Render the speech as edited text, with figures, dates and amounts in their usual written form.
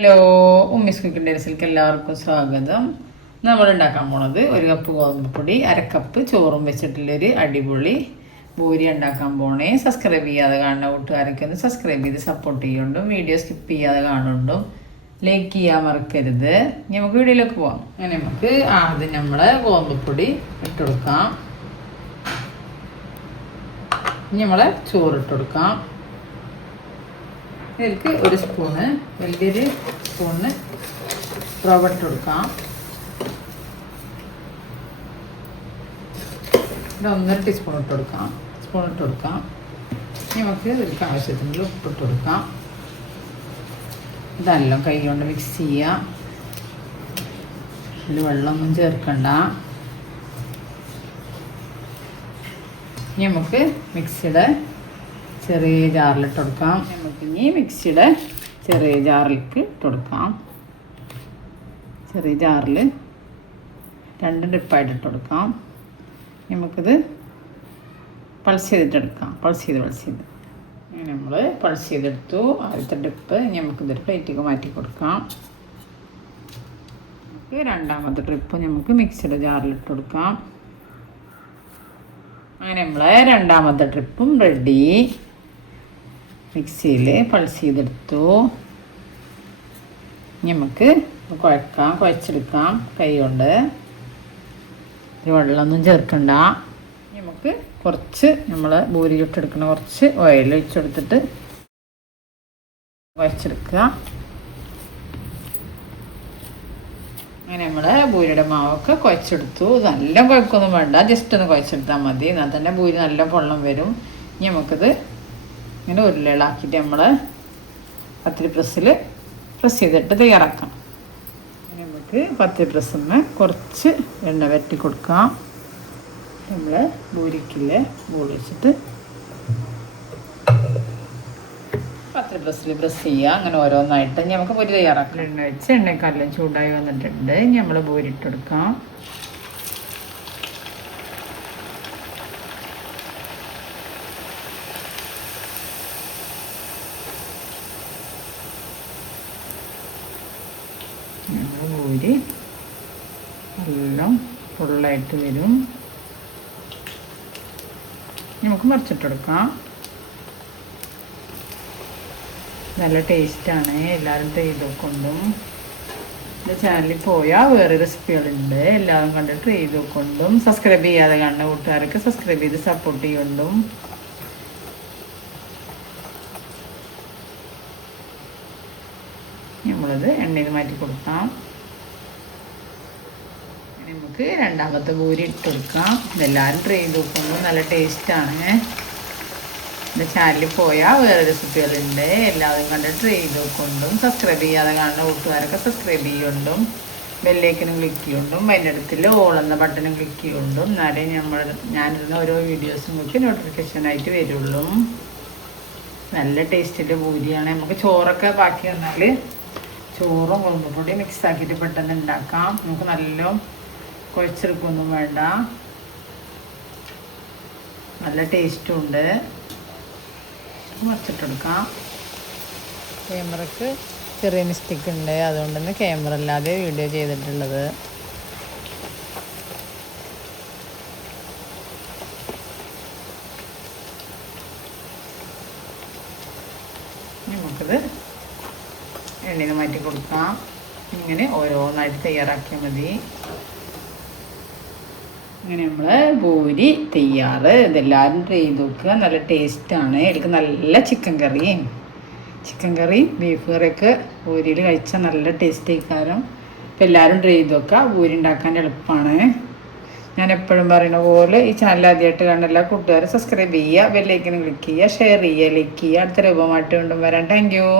Hello, Ummis cooking ഡേയ്സിലേക്ക് എല്ലാവർക്കും സ്വാഗതം. നമ്മൾ ഉണ്ടാക്കാൻ പോണത് 1 കപ്പ് ഗോതമ്പൊടി, 1/2 കപ്പ് ചോറും വെച്ചിട്ടുള്ളൊരു അടിപൊളി പൂരി ഉണ്ടാക്കാൻ പോണേ. സബ്സ്ക്രൈബ് ചെയ്യാതെ കാണുന്ന കൂട്ടുകാരൊക്കെ ഒന്ന് സബ്സ്ക്രൈബ് ചെയ്ത് സപ്പോർട്ട് ചെയ്യുന്നുണ്ടും വീഡിയോ സ്കിപ്പ് ചെയ്യാതെ കാണുന്നുണ്ടും ലൈക്ക് ചെയ്യാൻ മറക്കരുത്. നമുക്ക് വീഡിയോയിലേക്ക് പോവാം. അങ്ങനെ നമുക്ക് ആദ്യം നമ്മൾ ഗോതമ്പൊടി ഇട്ട് കൊടുക്കാം. ഇനി നമ്മൾ ചോറിട്ട് കൊടുക്കാം. ഇതിലേക്ക് 1 സ്പൂണ്, വലിയൊരു സ്പൂണിന് റവ ഇട്ട് കൊടുക്കാം. 1.5 ടീസ്പൂൺ ഇട്ട് കൊടുക്കാം. ഇനി നമുക്ക് ഇതിലേക്ക് ആവശ്യത്തിന് ഉപ്പിട്ട് കൊടുക്കാം. ഇതെല്ലാം കൈ കൊണ്ട് മിക്സ് ചെയ്യാം. ഇതിൽ വെള്ളമൊന്നും ചേർക്കണ്ട. ഇനി നമുക്ക് മിക്സിയുടെ ചെറിയ ജാറിലിട്ട് കൊടുക്കാം. നമുക്കിനി മിക്സിയുടെ ചെറിയ ജാറിലേക്ക് ഇട്ട് കൊടുക്കാം. ചെറിയ ജാറിൽ 2 ട്രിപ്പായിട്ട് ഇട്ട് കൊടുക്കാം. നമുക്കിത് പൾസ് ചെയ്തിട്ടെടുക്കാം. പൾസ് ചെയ്ത് നമ്മൾ പൾസ് ചെയ്തെടുത്തു. ആദ്യത്തെ ട്രിപ്പ് നമുക്കിതൊരു പ്ലേറ്റിലേക്ക് മാറ്റി കൊടുക്കാം. നമുക്ക് രണ്ടാമത്തെ ട്രിപ്പ് നമുക്ക് മിക്സിയുടെ ജാറിലിട്ട് കൊടുക്കാം. അങ്ങനെ നമ്മളെ രണ്ടാമത്തെ ട്രിപ്പും റെഡി. മിക്സിയിൽ പൾസ് ചെയ്തെടുത്തു. നമുക്ക് കുഴച്ചെടുക്കാം കൈ കൊണ്ട്. വെള്ളമൊന്നും ചേർക്കണ്ട. നമുക്ക് കുറച്ച് നമ്മൾ പൂരി ചുട്ടെടുക്കുന്ന കുറച്ച് ഓയിൽ ഒഴിച്ചെടുത്തിട്ട് കുഴച്ചെടുക്കുക. അങ്ങനെ നമ്മൾ പൂരിയുടെ മാവൊക്കെ കുഴച്ചെടുത്തു. നല്ല കുഴക്കൊന്നും വേണ്ട, ജസ്റ്റ് ഒന്ന് കുഴച്ചെടുത്താൽ മതി. എന്നാൽ തന്നെ പൂരി നല്ല പൊള്ളം വരും. ഇനി നമുക്കിത് ഇങ്ങനെ ഉരുളകളാക്കിയിട്ട് നമ്മൾ പത്തിരി പ്രസ് ചെയ്തിട്ട് തയ്യാറാക്കാം. നമുക്ക് പത്തിരി പ്രസ്സിന് കുറച്ച് എണ്ണ വരട്ടി കൊടുക്കാം. നമ്മൾ പൂരിക്കില്ലേ ബോൾ വെച്ചിട്ട് പത്തിരി പ്രസ് ചെയ്യുക. അങ്ങനെ ഓരോന്നായിട്ട് നമുക്ക് പൂരി തയ്യാറാക്കാം. എണ്ണ വെച്ച് എണ്ണയെല്ലാം ചൂടായി വന്നിട്ടുണ്ട്. നമ്മൾ പൂരി ഇട്ട് കൊടുക്കാം. പൂരി എല്ലാം ഫുള്ളായിട്ട് വരും. നമുക്ക് മറിച്ചിട്ടെടുക്കാം. നല്ല ടേസ്റ്റാണ്. എല്ലാവരും ചെയ്ത് നോക്കൊണ്ടും എൻ്റെ ചാനലിൽ പോയാൽ വേറെ റെസിപ്പികളുണ്ട്. എല്ലാവരും കണ്ടിട്ട് ചെയ്ത് നോക്കൊണ്ടും സബ്സ്ക്രൈബ് ചെയ്യാതെ കാണുന്ന കൂട്ടുകാരൊക്കെ സബ്സ്ക്രൈബ് ചെയ്ത് സപ്പോർട്ട് ചെയ്യുകൊണ്ടും നമ്മളത് എണ്ണയിൽ മാറ്റി കൊടുക്കാം. നമുക്ക് രണ്ടാമത്തെ പൂരി ഇട്ട് കൊടുക്കാം. ഇതെല്ലാവരും ട്രൈ ചെയ്ത് നോക്കുമ്പോൾ നല്ല ടേസ്റ്റാണ്. എൻ്റെ ചാനലിൽ പോയാൽ വേറെ റെസിപ്പികളുണ്ട്. എല്ലാവരും കണ്ട് ട്രൈ ചെയ്ത് നോക്കൊണ്ടും സബ്സ്ക്രൈബ് ചെയ്യാതെ കാണുന്ന കൂട്ടുകാരൊക്കെ സബ്സ്ക്രൈബ് ചെയ്യുകൊണ്ടും ബെല്ലൈക്കനും ക്ലിക്ക് ചെയ്യുകൊണ്ടും അതിൻ്റെ അടുത്തിൽ ഓൾ എന്ന ബട്ടണും ക്ലിക്ക് ചെയ്യുകൊണ്ടും എന്നാലേ ഞാനിരുന്ന ഓരോ വീഡിയോസും നമുക്ക് നോട്ടിഫിക്കേഷനായിട്ട് വരുള്ളൂ. നല്ല ടേസ്റ്റിൻ്റെ പൂരിയാണ്. നമുക്ക് ചോറൊക്കെ ബാക്കി വന്നാൽ ചോറും ഗോതമ്പൊടി മിക്സ് ആക്കിയിട്ട് പെട്ടെന്ന് ഉണ്ടാക്കാം. നമുക്ക് നല്ല കുഴച്ചെടുക്കൊന്നും വേണ്ട, നല്ല ടേസ്റ്റും ഉണ്ട്. മറിച്ചിട്ടെടുക്കാം. ക്യാമറക്ക് ചെറിയ മിസ്റ്റേക്ക് ഉണ്ട്, അതുകൊണ്ട് തന്നെ ക്യാമറ അല്ലാതെ വീഡിയോ ചെയ്തിട്ടുള്ളത്. നമുക്കത് എണ്ണയിൽ മാറ്റി കൊടുക്കാം. ഇങ്ങനെ ഓരോന്നായിട്ട് തയ്യാറാക്കിയാൽ മതി. അങ്ങനെ നമ്മൾ പൂരി തയ്യാറ്. ഇതെല്ലാവരും ട്രൈ ചെയ്ത് നോക്കുക. നല്ല ടേസ്റ്റാണ്. ഇതിലേക്ക് നല്ല ചിക്കൻ കറി ബീഫ് കറിയൊക്കെ പൂരിയിൽ കഴിച്ചാൽ നല്ല ടേസ്റ്റ് ആയിക്കാരം. അപ്പോൾ എല്ലാവരും ട്രൈ ചെയ്ത് നോക്കുക. പൂരി ഉണ്ടാക്കാൻ എളുപ്പമാണ്. ഞാൻ എപ്പോഴും പറയുന്ന പോലെ ഈ ചാനൽ ആദ്യമായിട്ട് കാണുന്ന എല്ലാ കൂട്ടുകാരും സബ്സ്ക്രൈബ് ചെയ്യുക, ബെല്ലൈക്കനും ക്ലിക്ക് ചെയ്യുക, ഷെയർ ചെയ്യുക, ലൈക്ക് ചെയ്യുക. അടുത്ത രൂപമായിട്ട് വീണ്ടും വരാം. Thank you.